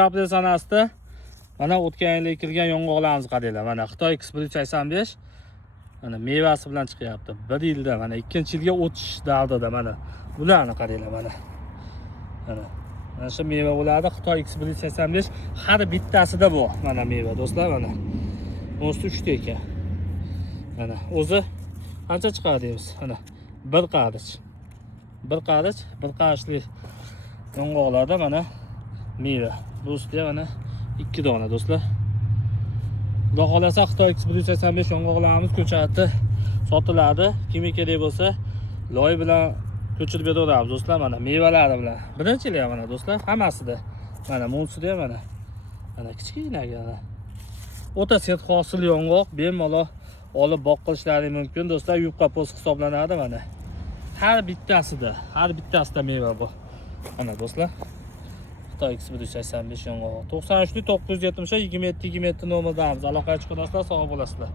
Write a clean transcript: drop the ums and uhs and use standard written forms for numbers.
Aprel sanasida mana o'tgan yilga kirgan yong'oqlarimiz qaranglar. Mana Xitoy X185 mana mevasi bilan chiqyapti. 1 yilda mana 2-yilga o'tish davrida mana bularni qaranglar mana. Mana shu meva bo'ladi. Xitoy X185 har bittasida bu mana meva do'stlar mana. Bunisi 3 ta ekan. Mana o'zi qancha chiqadi deymiz? Mana 1 qarich. 1 qarichli yong'oqlarda mana meva. Bu ustida mana 2 dona do'stlar. Xudo xolasa Xitoy X185 yong'oqlarimiz ko'chatda sotiladi. Kimga kerak bo'lsa, loy bilan ko'chirib beraveramiz do'stlar. Mana mevalari bilan. Birinchilar mana do'stlar, hammasida. Mana munsida mana. Mana kichkina. O'ta set hosil yong'oq, bemalol olib boqilishlari mumkin do'stlar. Yupqa post hisoblanadi mana. Har bittasida meva bu. Mana do'stlar. Xitoy X185 yong'oq. 93 970 27 nomerdamiz. Aloqaga chiqasizlar, sog' bo'lasizlar.